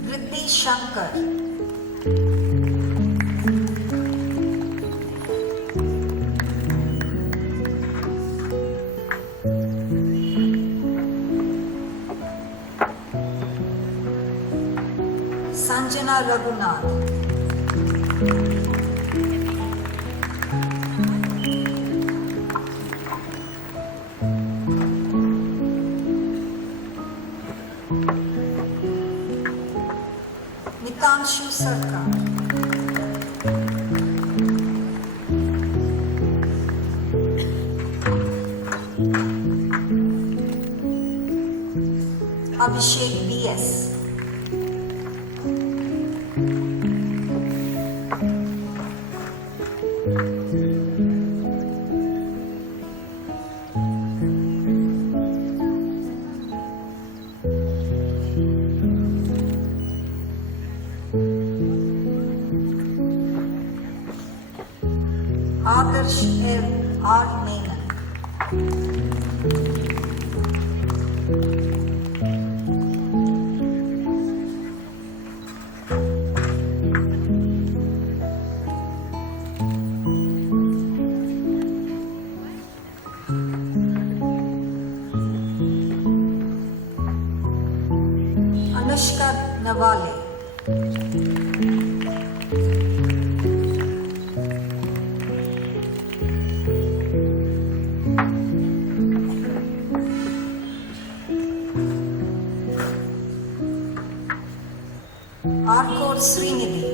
Riddhi Shankar. Sanjana Raghunath. Sitanshu Sarkar, Abhishek B.S., Adarsh L. R. Menon, Anushka Nawale, Arkor Srinidhi,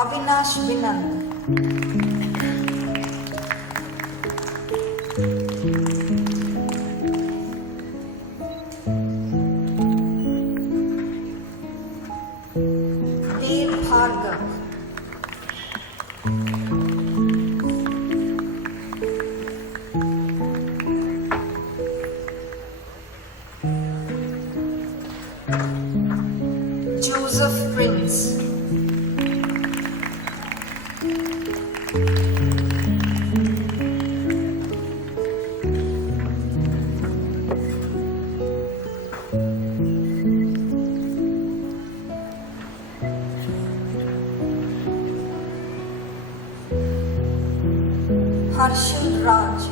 Avinash Vinand, Dev Bhargav, Joseph Prince, Harshil Raj,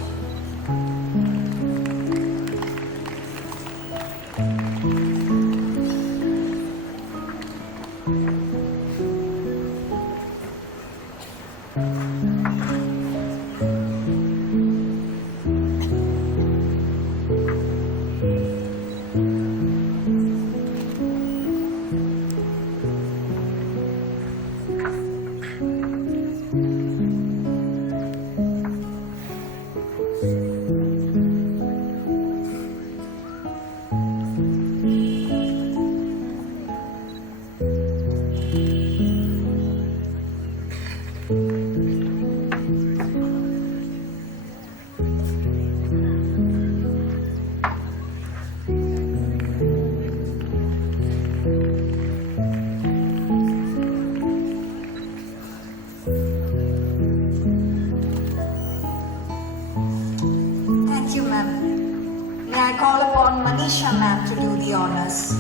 Thank you, ma'am. May I call upon Manisha, ma'am, to do the honors.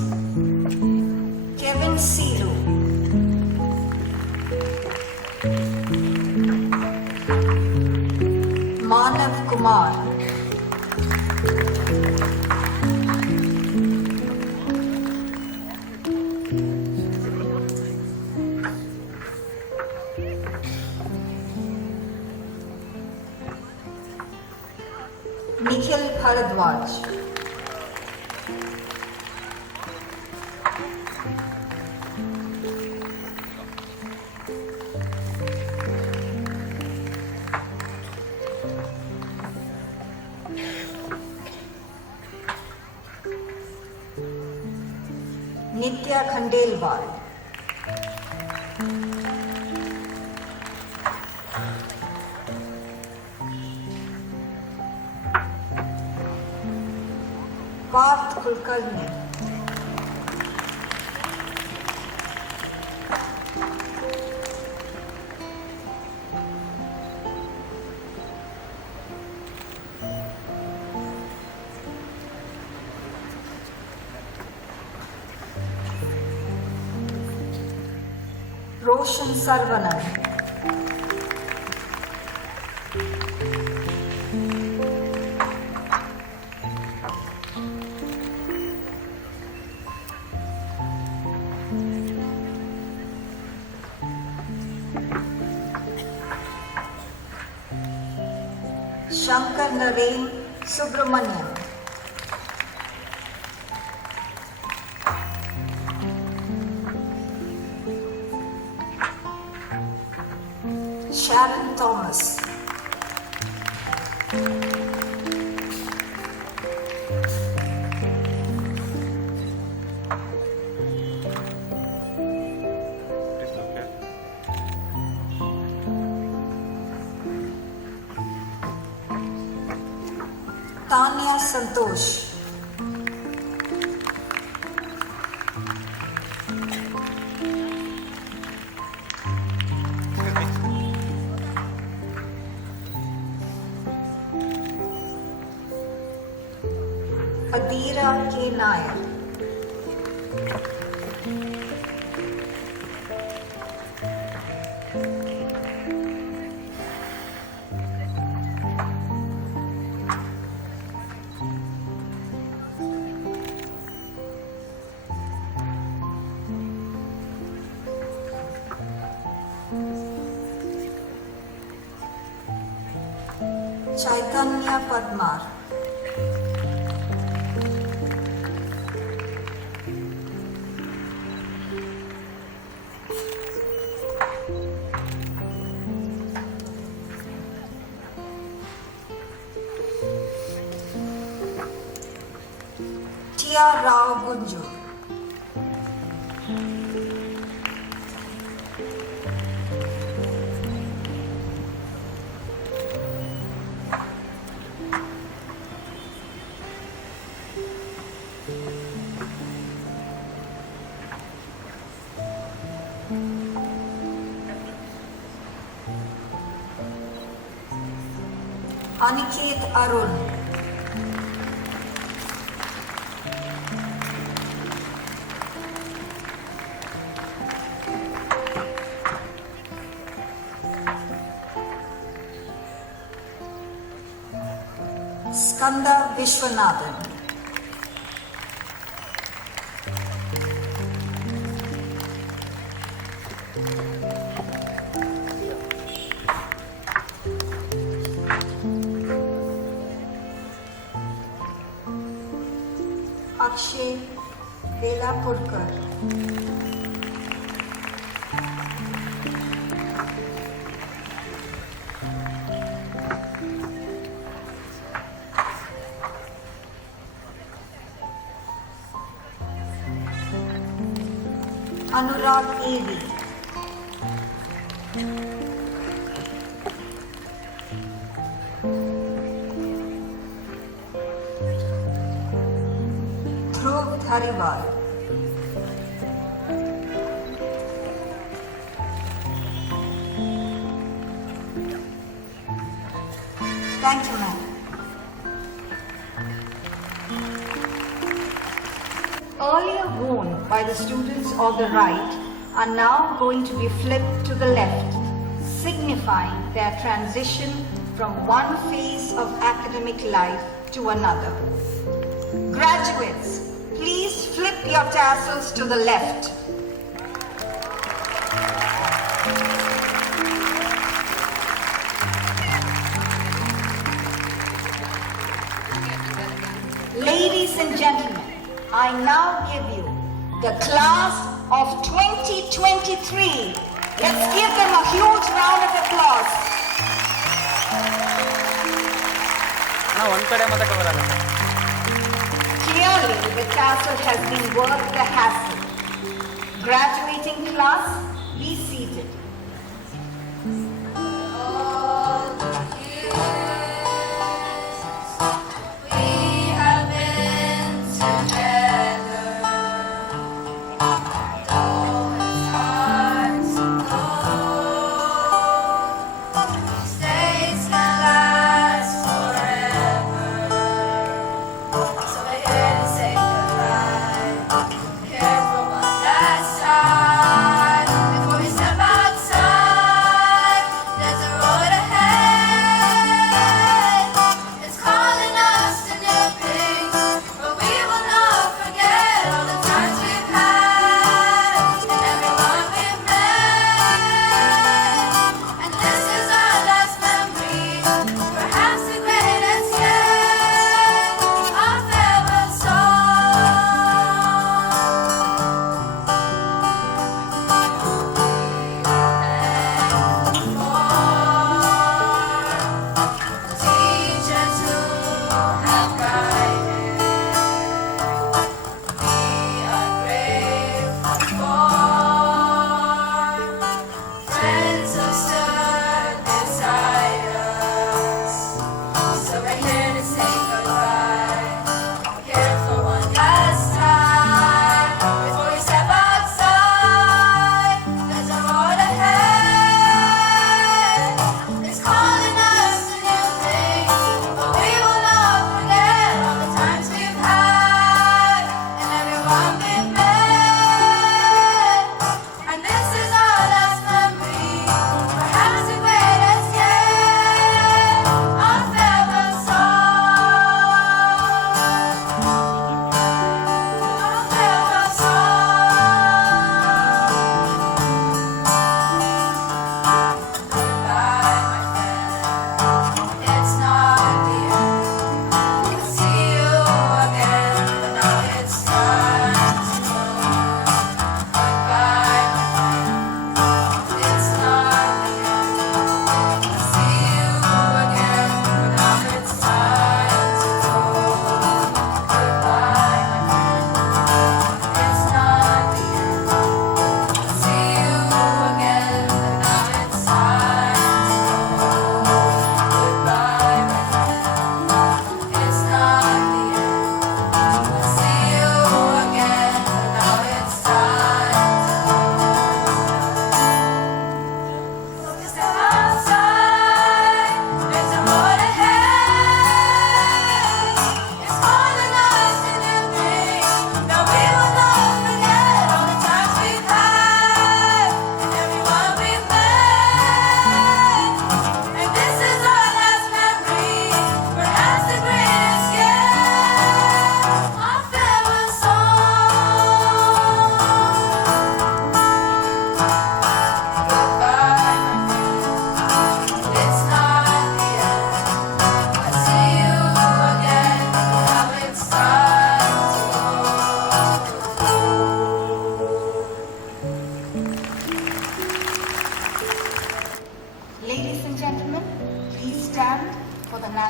Kevin Siru, Manav Kumar, Nikhil Bharadwaj, Nitya Khandelwal, Parth Kulkarni, Roshan Sarvanan, Shankar Naren Subramanian. Sharon Thomas. Please look here. Tanya Santosh. Adira K. Nair. Chaitanya Padmar. Tia Rao Gunju. Aniket Arun. Skanda Vishwanathan. Akshay Velapurkar. Anurag A.V. Dhruv Dhariwal. Thank you, ma'am. Earlier worn by the students of the right are now going to be flipped to the left, signifying their transition from one phase of academic life to another. Graduates, please flip your tassels to the left. Ladies and gentlemen, I now give you the class of 2023. Let's give them a huge round of applause. ಒಂದು ಕಡೆ ಮಾತಾಡಕ್ಕೆ ಬರಲ್ಲ. Clearly, the tassel has been worth the hassle. Graduating class, be seated. Careful on that side.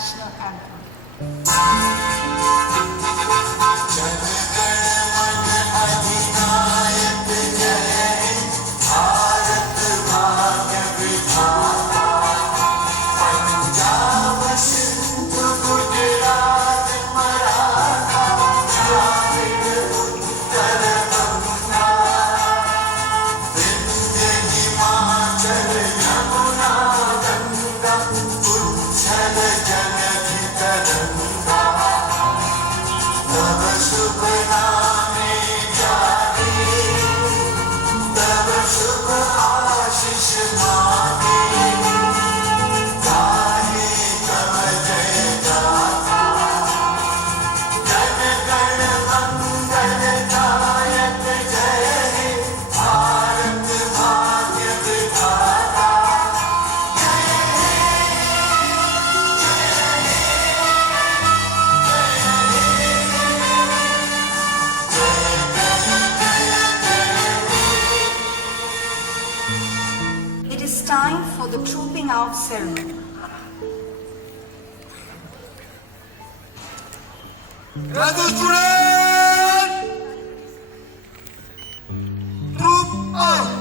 national anthem. It is time for the trooping out ceremony. Graduate student! Troop out!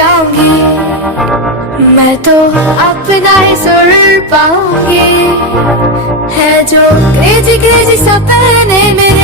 जाऊंगी, मैं तो अपना ही सुर पाऊंगी। है जो क्रेजी क्रेजी सपने मेरे